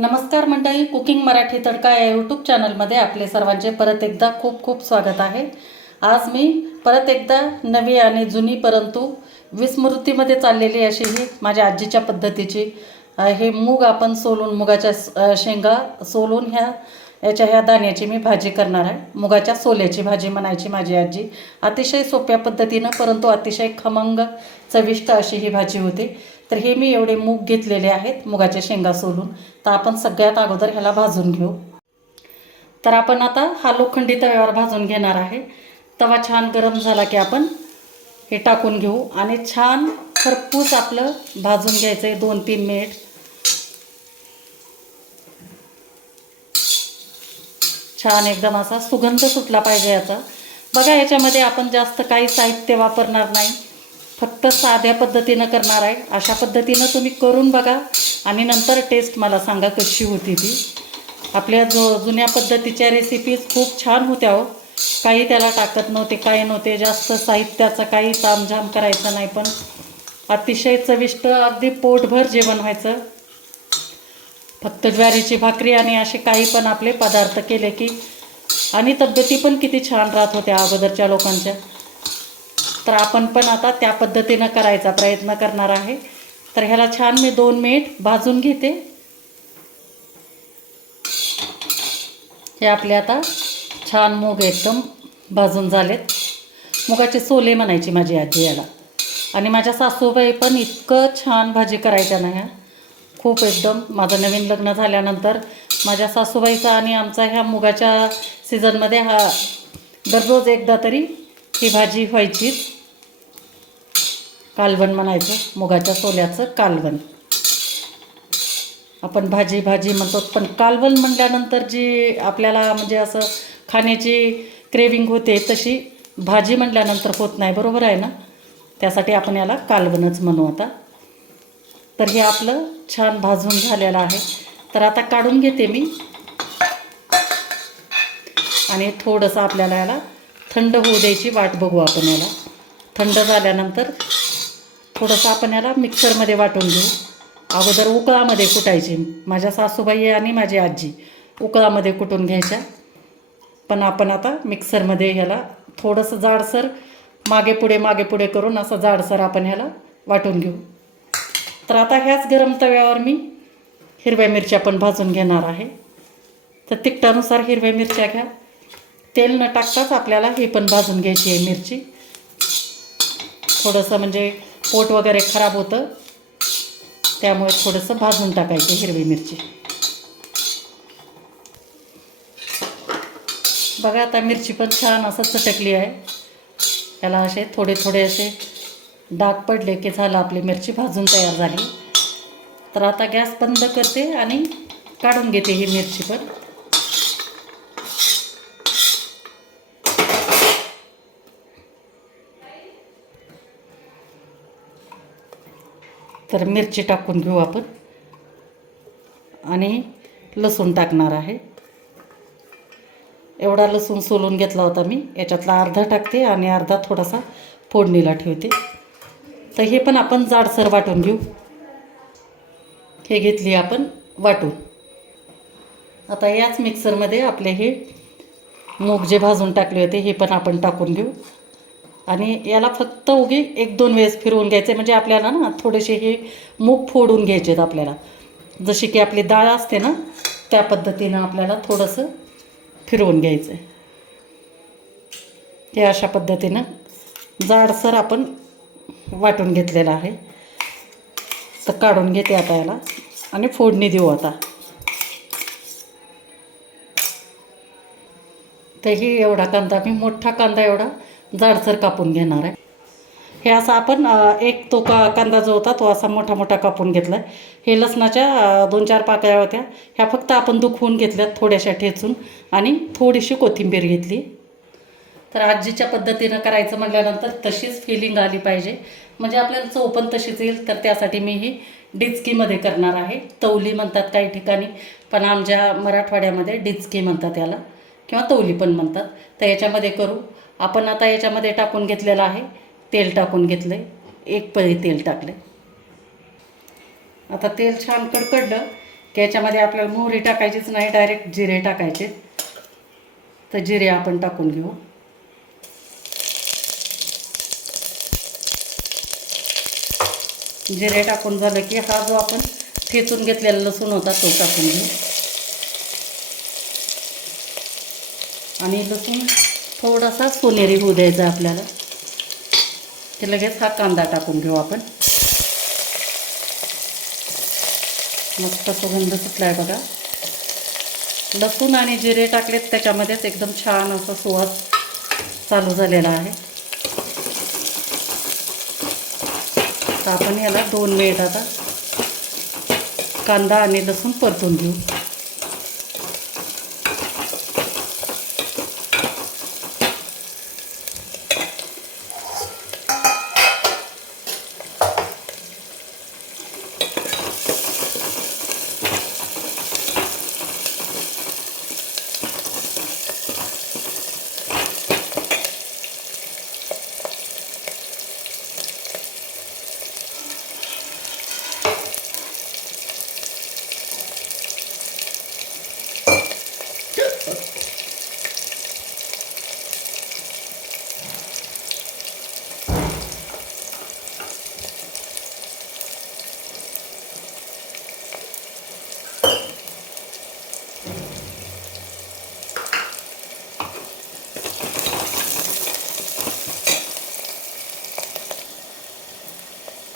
नमस्कार मंडळी कुकिंग मराठी तडका या यूट्यूब चॅनलमध्ये आपले सर्वांचे परत एकदा खूप खूप स्वागत आहे. आज मी परत एकदा नवी आणि जुनी परंतु विस्मृतीमध्ये चाललेली अशी ही माझ्या आजीच्या पद्धतीची हे मूग आपण सोलून मुगाच्या शेंगा सोलून ह्या याच्या ह्या दाण्याची मी भाजी करणार आहे. मुगाच्या सोल्याची भाजी म्हणायची माझी आजी. अतिशय सोप्या पद्धतीनं परंतु अतिशय खमंग चविष्ट अशी ही भाजी होती. तर हे मी एवढे मूग घेतलेले आहेत मुगाच्या शेंगा सोलून. तर आपण सगळ्यात अगोदर ह्याला भाजून घेऊ. तर आपण आता हा लोखंडी तव्यावर भाजून घेणार आहे. तवा छान गरम झाला की आपण हे टाकून घेऊ. आणि छान खरपूस आपलं भाजून घ्यायचं आहे दोन तीन मिनिट. छान एकदम असा सुगंध सुटला पाहिजे याचा. बघा याच्यामध्ये आपण जास्त काही साहित्य वापरणार नाही. फक्त साध्या पद्धतीनं करणार आहे. अशा पद्धतीनं तुम्ही करून बघा. आणि नंतर टेस्ट मला सांगा कशी होती ती. आपल्या जो जुन्या पद्धतीच्या रेसिपीज खूप छान होत्या हो. काही त्याला टाकत नव्हते काही नव्हते. जास्त साहित्याचं काही तामझाम करायचं नाही पण अतिशय चविष्ट अगदी पोटभर जेवण व्हायचं. फक्त ज्वारीची भाकरी आणि असे काही पण आपले पदार्थ केले की आणि तब्येती पण किती छान राहत होत्या अगोदरच्या लोकांच्या. तर आपण पण आता त्या पद्धतीनं करायचा प्रयत्न करणार आहे. तर ह्याला छान मी दोन मिनिट भाजून घेते. हे आपले आता छान मूग एकदम भाजून झालेत. मुगाचे सोले म्हणायची माझी आजी याला. आणि माझ्या सासूबाई पण इतकं छान भाजी करायच्या ना ह्या. खूप एकदम माझं नवीन लग्न झाल्यानंतर माझ्या सासूबाईचा आणि आमचा ह्या मुगाच्या सीझनमध्ये हा दररोज एकदा तरी ही भाजी व्हायचीच कालवण म्हणायचं मुगाच्या सोल्याचं कालवण. आपण भाजी भाजी म्हणतो पण कालवण म्हटल्यानंतर जी आपल्याला म्हणजे असं खाण्याची क्रेविंग होते तशी भाजी म्हटल्यानंतर होत नाही बरोबर आहे ना? त्यासाठी आपण याला कालवणच म्हणू आता. तर हे आपलं छान भाजून झालेलं आहे. तर आता काढून घेते मी. आणि थोडंसं आपल्याला याला थंड होऊ द्यायची वाट बघू आपण याला. थंड झाल्यानंतर थोडंसं आपण याला मिक्सरमध्ये वाटून घेऊ. अगोदर उकळामध्ये कुटायची. माझ्या सासूबाई आणि माझी आजी उकळामध्ये कुटून घ्यायच्या. पण आपण आता मिक्सरमध्ये ह्याला थोडंसं जाडसर मागे पुढे मागे पुढे करून असं जाडसर आपण ह्याला वाटून घेऊ. तर आता ह्याच गरम तव्यावर मी हिरव्या मिरच्या पण भाजून घेणार आहे. तर तिखटानुसार हिरव्या मिरच्या घ्या. तेल न टाकताच आपल्याला हे पण भाजून घ्यायची आहे मिरची. थोडंसं म्हणजे पोट वगैरे खराब होतं. त्यामुळे थोडंसं भाजून टाकायची हिरवी मिरची. बघा आता मिरची पण छान असं चटकली आहे. याला असे थोडे थोडे असे डाग पडले की झालं आपली मिरची भाजून तयार झाली. तर आता गॅस बंद करते आणि काढून घेते ही मिरची पण. तर मिरची टाकून घेऊ आपण. आणि लसूण टाकणार आहे. एवढा लसूण सोलून घेतला होता मी. याच्यातला अर्धा टाकते आणि अर्धा थोडासा फोडणीला ठेवते. तर हे पण आपण जाडसर वाटून घेऊ. हे घेतली आपण वाटून. आता याच मिक्सरमध्ये आपले हे मूग जे भाजून टाकले होते हे पण आपण टाकून घेऊ. आणि याला फक्त उगी एक दोन वेळेस फिरवून घ्यायचे. म्हणजे आपल्याला ना थोडेसे हे मूग फोडून घ्यायचे आहेत आपल्याला. जशी की आपली डाळ असते ना त्या पद्धतीनं आपल्याला थोडंसं फिरवून घ्यायचं आहे हे अशा पद्धतीनं जाडसर आपण वाटून घेतलेलं आहे. तर काढून घेते आता याला आणि फोडणी देऊ आता. तर ही एवढा कांदा मी मोठा कांदा एवढा जाडसर कापून घेणार आहे. हे असं आपण एक तो का कांदा जो होता तो असा मोठा मोठा कापून घेतला आहे हे लसणाच्या दोन चार पाकळ्या होत्या. ह्या फक्त आपण दुखवून घेतल्यात थोड्याशा ठेचून आणि थोडीशी कोथिंबीर घेतली. तर आजीच्या पद्धतीनं करायचं म्हटल्यानंतर तशीच फिलिंग आली पाहिजे. म्हणजे आपल्याला चव पण तशीच येईल. तर त्यासाठी मी ही डिचकीमध्ये करणार आहे. तवली म्हणतात काही ठिकाणी पण आमच्या मराठवाड्यामध्ये डिचकी म्हणतात याला. किंवा तवली पण म्हणतात. तर याच्यामध्ये करू. आपण आता याच्यामध्ये टाकून घेतलेलं आहे. तेल टाकून घेतलं आहे एक पळी तेल टाकले आता तेल छान कडकडलं की याच्यामध्ये आपल्याला मोहरी टाकायचीच नाही डायरेक्ट जिरे टाकायचे. तर जिरे आपण टाकून घेऊ. जिरे टाकून झालं की हा जो आपण ठेचून घेतलेला लसूण होता तो टाकून घेऊ. आणि लसूण थोडासा सोनेरी होऊ द्यायचा आपल्याला. ते लगेच हा कांदा टाकून घेऊ आपण. मस्त सुगंध सुटला आहे बघा. लसूण आणि जिरे टाकलेत त्याच्यामध्येच एकदम छान असा सुवास चालू झालेला आहे. तर आपण याला दोन मिनिट आता कांदा आणि लसूण परतून घेऊ.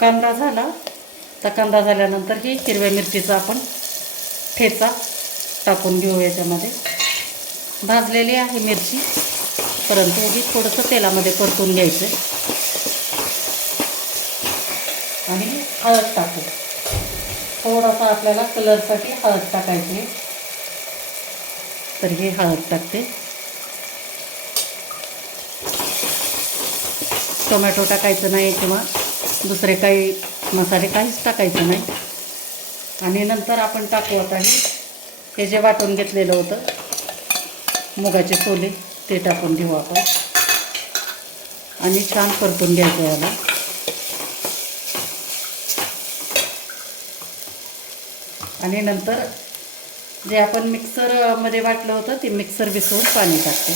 कांदा झाला. तर कांदा झाल्यानंतर ही हिरव्या मिरचीचा आपण ठेचा टाकून घेऊ याच्यामध्ये. भाजलेली आहे मिरची. परंतु ही थोडंसं तेलामध्ये परतून घ्यायचं आणि हळद टाकू. थोडासा आपल्याला कलरसाठी हळद टाकायची आहे. तर ही हळद टाकते. टोमॅटो टाकायचं नाही किंवा दुसरे काही मसाले काहीच टाकायचं नाही. आणि नंतर आपण टाकू आता हे हे जे वाटून घेतलेलं होतं मुगाचे सोले ते टाकून घेऊ आपण. आणि छान परतून घ्यायचं याला. आणि नंतर जे आपण मिक्सरमध्ये वाटलं होतं ते मिक्सर विसरून पाणी टाकते.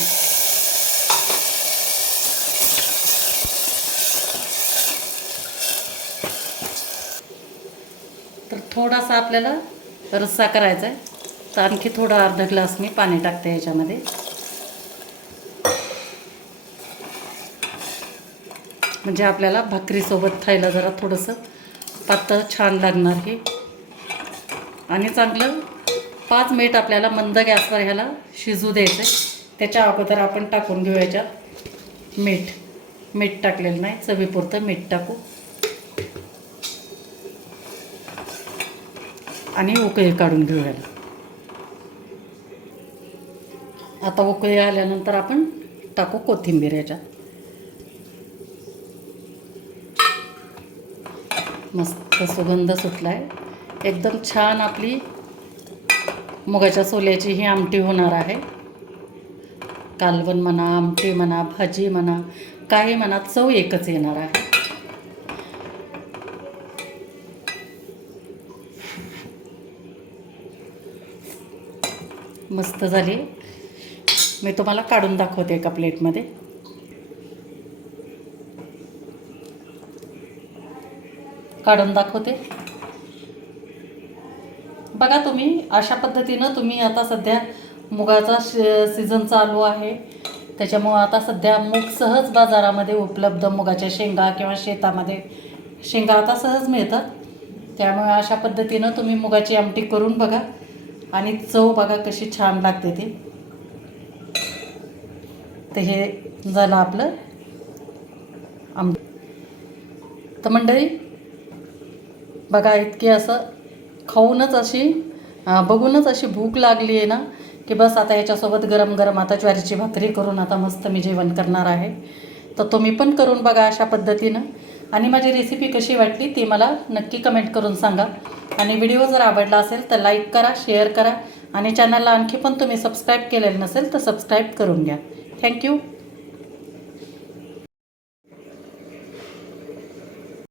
असा आपल्याला रस्सा करायचा आहे. तर आणखी थोडं अर्धा ग्लास मी पाणी टाकते याच्यामध्ये. म्हणजे आपल्याला भाकरीसोबत खायला जरा थोडंसं पातळ छान लागणार हे आणि चांगलं पाच मिनिट आपल्याला मंद गॅसवर ह्याला शिजू द्यायचं आहे त्याच्या अगोदर आपण टाकून घेऊ याच्यात मीठ. मीठ टाकलेलं नाही चवीपुरतं मीठ टाकू. आणि उकळी काढून घेऊयाला आता उकळी आल्यानंतर आपण टाकू कोथिंबीर याच्यात. मस्त सुगंध सुटला आहे एकदम छान आपली मुगाच्या सोल्याची ही आमटी होणार आहे. कालवण म्हणा आमटी म्हणा भाजी म्हणा काही म्हणा चव एकच येणार आहे. मस्त झाली. मी तुम्हाला काढून दाखवते एका प्लेटमध्ये. काढून दाखवते. बघा तुम्ही अशा पद्धतीनं तुम्ही आता सध्या मुगाचा सीझन चालू आहे. त्याच्यामुळं आता सध्या मूग सहज बाजारामध्ये उपलब्ध मुगाच्या शेंगा किंवा शेतामध्ये शेंगा आता सहज मिळतात. त्यामुळे अशा पद्धतीनं तुम्ही मुगाची आमटी करून बघा. आणि चव बघा कशी छान लागते ती. तर हे झालं आपलं आम तर मंडळी बघा इतकी असं खाऊनच अशी बघूनच अशी भूक लागली आहे ना की बस आता याच्यासोबत गरम गरम आता ज्वारीची भाकरी करून आता मस्त मी जेवण करणार आहे. तर तुम्ही पण करून बघा अशा पद्धतीनं. आणि माझी रेसिपी कशी वाटली ती मला नक्की कमेंट करून सांगा. आणि व्हिडिओ जर आवडला असेल तर लाईक करा शेअर करा. आणि चॅनलला आणखी पण तुम्ही सबस्क्राईब केलेलं नसेल तर सबस्क्राईब करून घ्या. थँक्यू